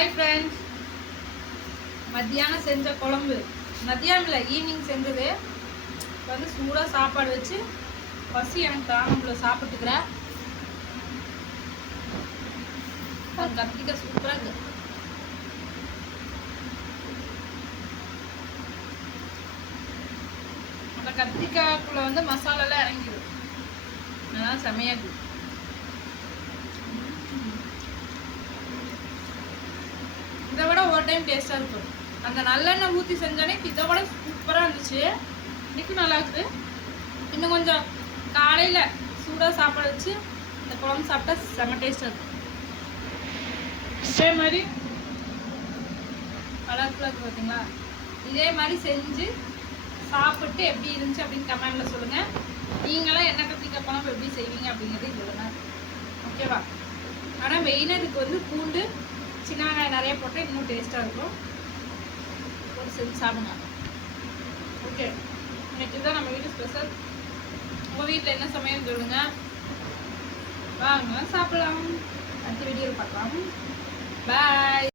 Hi friends மத்தியானம் செஞ்ச குழம்பு. மத்தியானம் இல்லை ஈவினிங் செஞ்சது. வந்து சூடாக சாப்பாடு வச்சு பசி எனக்கு தானம்புல சாப்பிட்டுக்கிறேன் அது கத்திரிக்காய் சூப்பராக இருக்கு. அந்த கத்திரிக்காய்க்குள்ளே வந்து மசாலாலாம் இறங்கிடும் அதெல்லாம் செமையாக இருக்கு இதை விட ஒரு டைம் டேஸ்ட்டாக இருக்கும். அந்த நல்லெண்ணெய் ஊற்றி செஞ்சோடனே இதை விட சூப்பராக இருந்துச்சு. இன்றைக்கும் நல்லா இருக்குது. இன்னும் கொஞ்சம் காலையில் சூடாக சாப்பாடு வச்சு இந்த குழம்பு சாப்பிட்டா செம்ம டேஸ்ட்டாக இருக்கும். இதே மாதிரி கலர்ஃபுல்லாக இருக்குது பார்த்தீங்களா இதே மாதிரி செஞ்சு சாப்பிட்டு எப்படி இருந்துச்சு அப்படின்னு கமெண்டில் சொல்லுங்கள் நீங்களாம் என்ன கத்திரிக்காய் குழம்பு எப்படி செய்வீங்க அப்படிங்கிறது சொல்லுங்கள் ஓகேவா ஆனால் மெயினாக இதுக்கு வந்து பூண்டு சின்ன வெங்காயம் நிறைய போட்டால் இன்னும் டேஸ்ட்டாக இருக்கும். ஒரு செஞ்சு சாப்பிடுங்க ஓகே இன்னைக்கு தான் நம்ம வீட்டு ஸ்பெஷல் உங்கள் வீட்டில் என்ன சமையல் சொல்லுங்க. வாங்க சாப்பிடலாம். அடுத்த வீடியோவில் பார்க்கலாம். பாய்